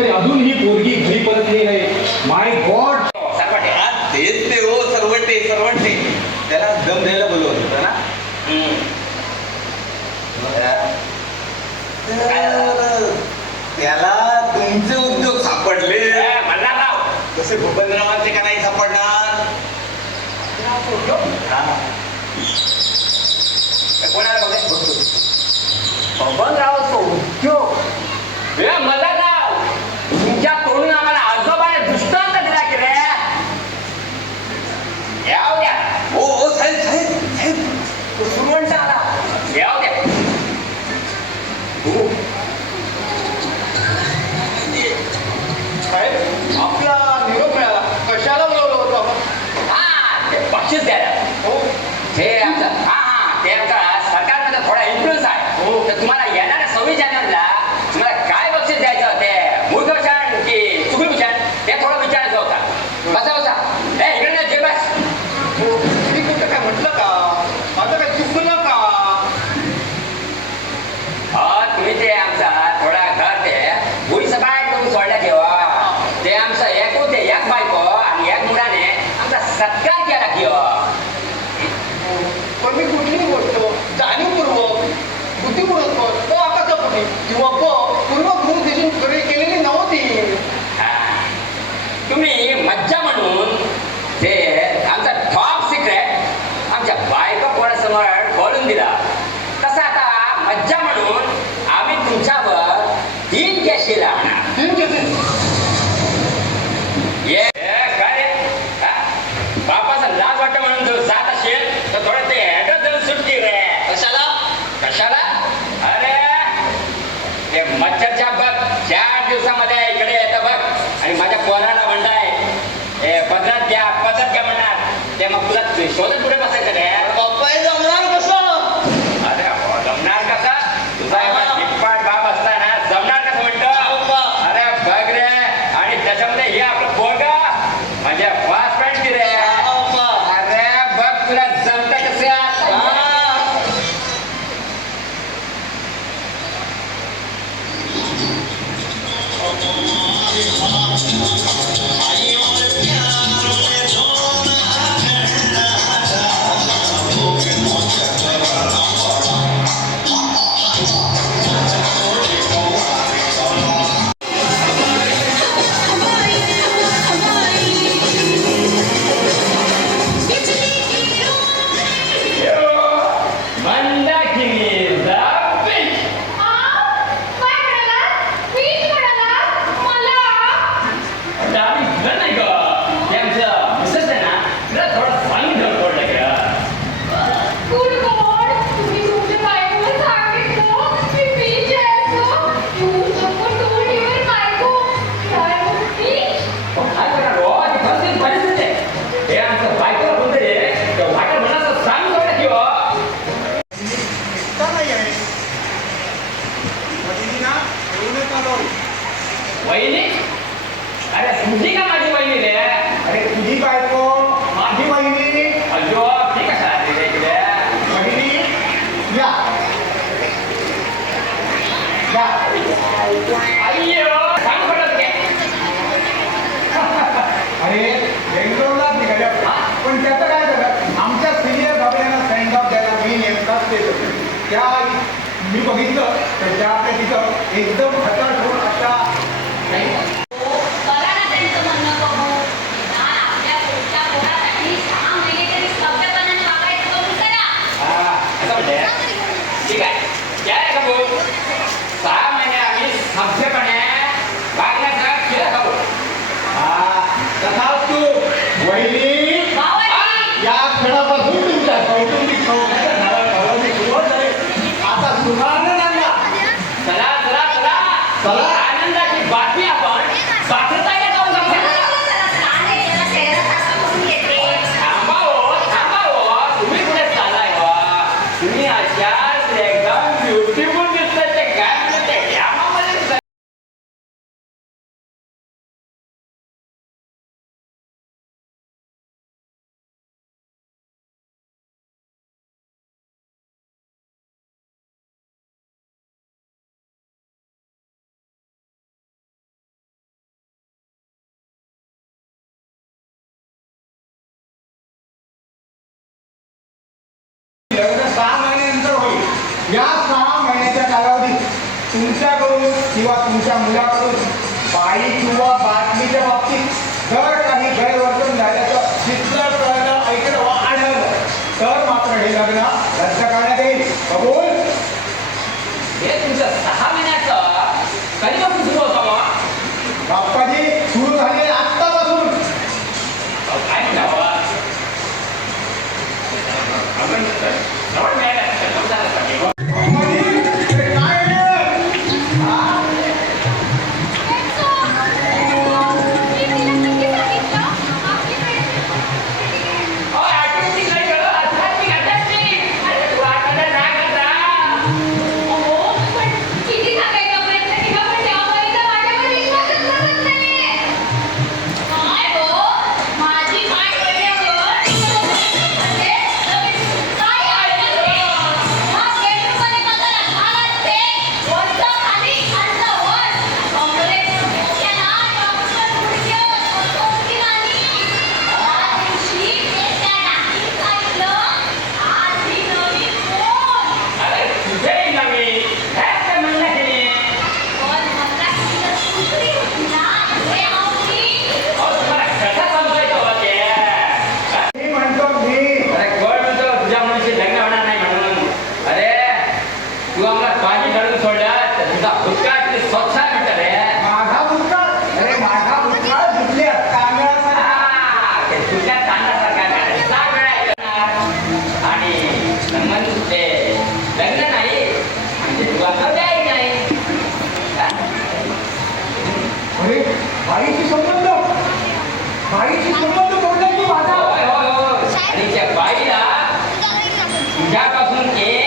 तरी अजून ही पोरगी घरी परतली नाही माय गॉड आज तेच ते हो सरवटे सरवटे. त्याला दम द्यायला बोलवत ना? त्याला तुमचे उद्योग सापडले. मल्हारराव. तसे भूपेंद्ररावांचे का नाही सापडणार? कोणाला बघायचं? बघतो बबनराव उद्योग तुम्ही मज्जा म्हणून ते त्या मी बघितलं तर त्या तिथं एकदम खतरनाक आता Cariño, तुझ्यापासून एक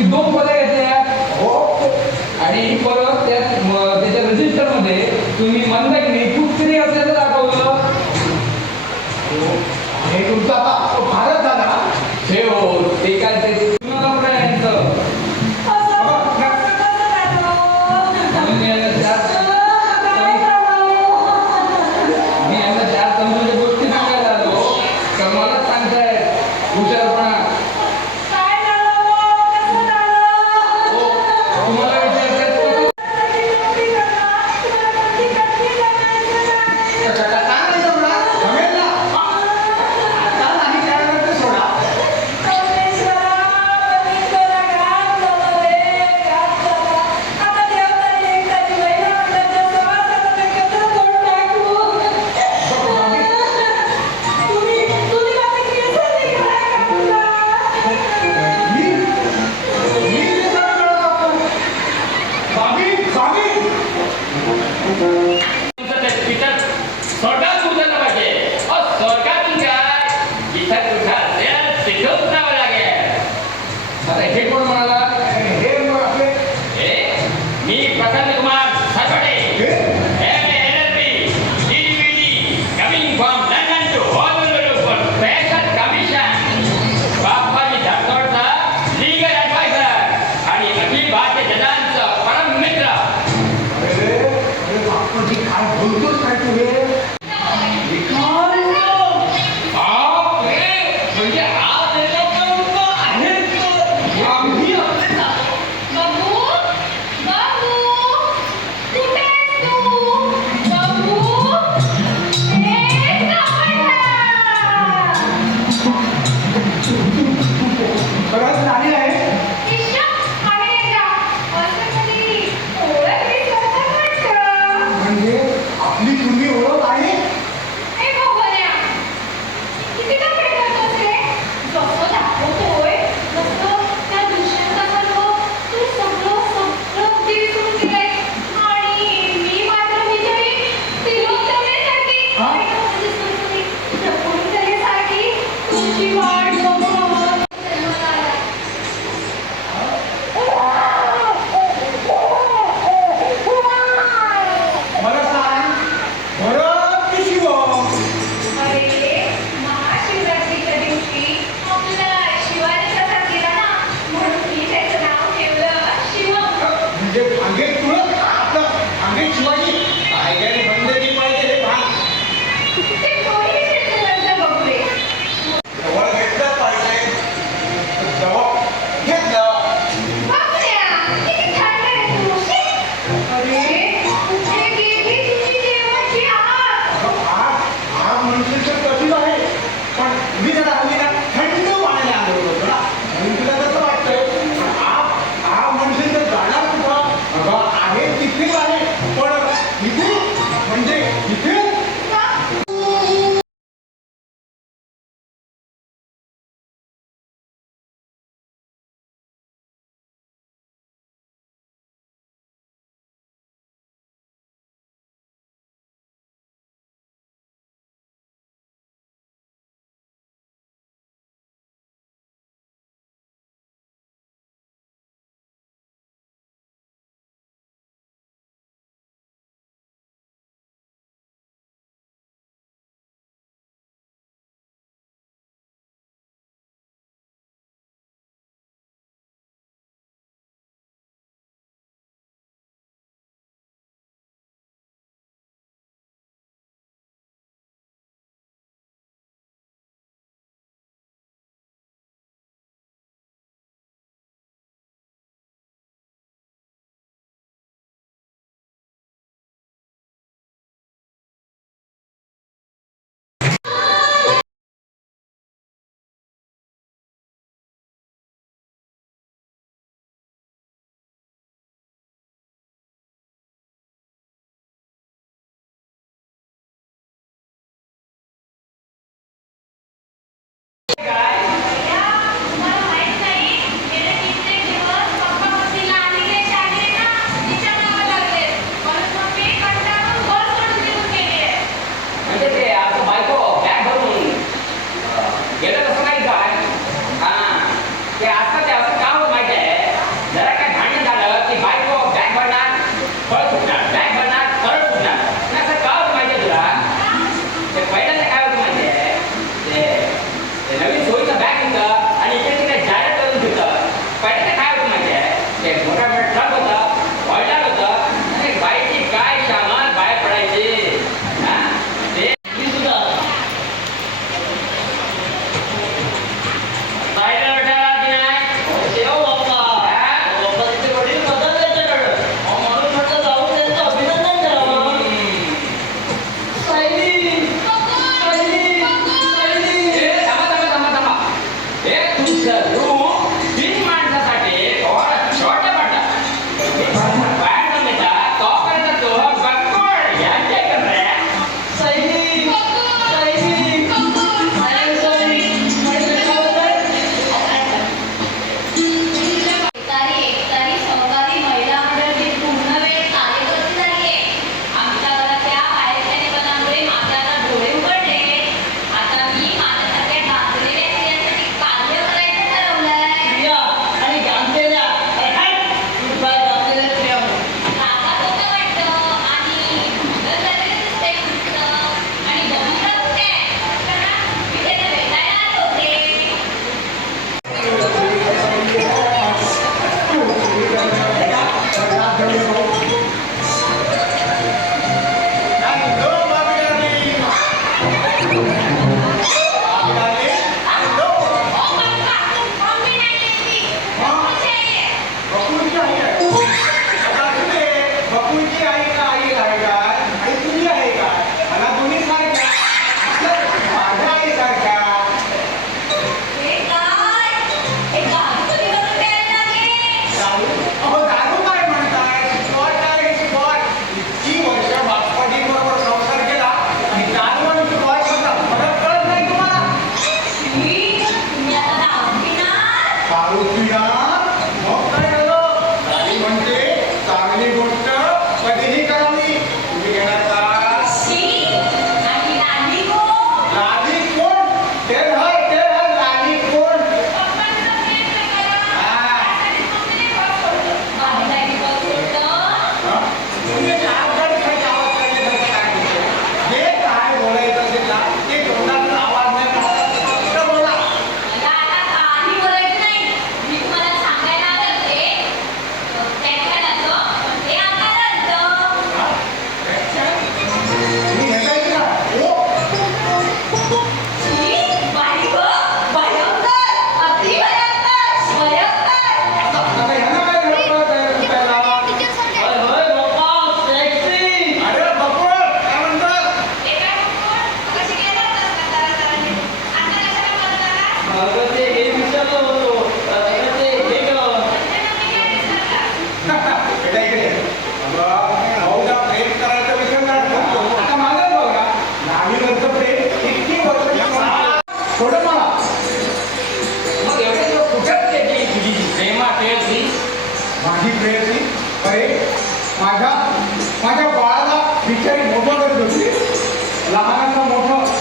відомо. God. करत होती लहानाचं मोठं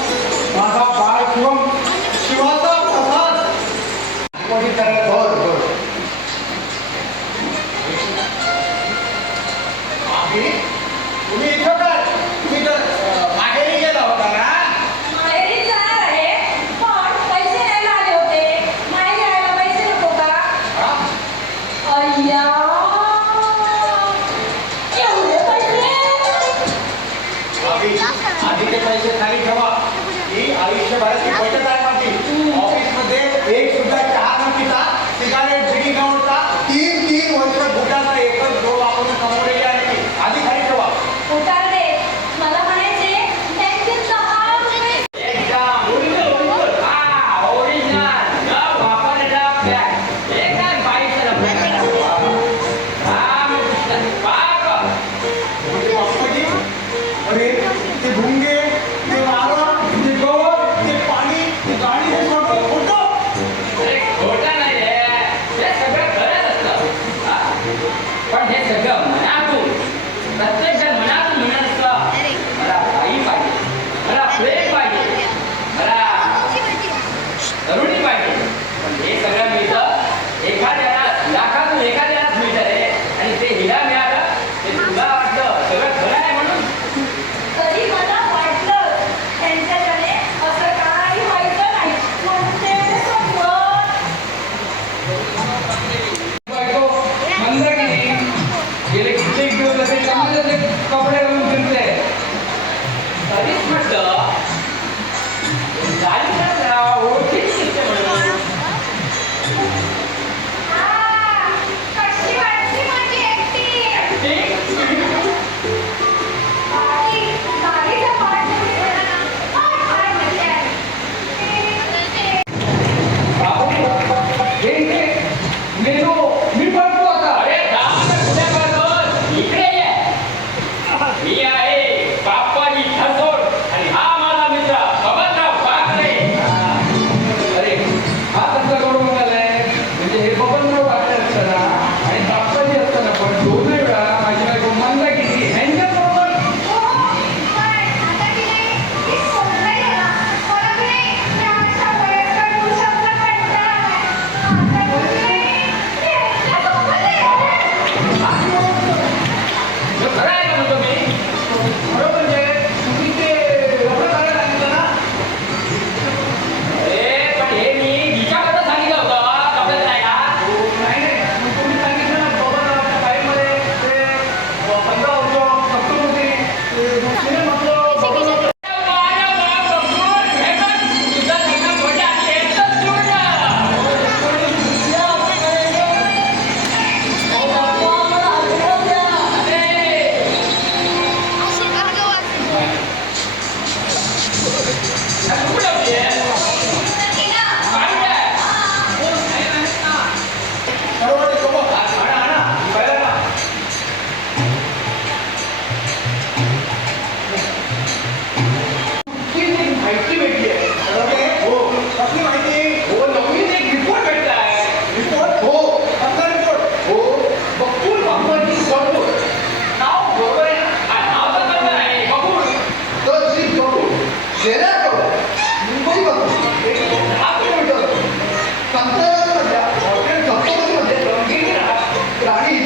দাঁড়িয়ে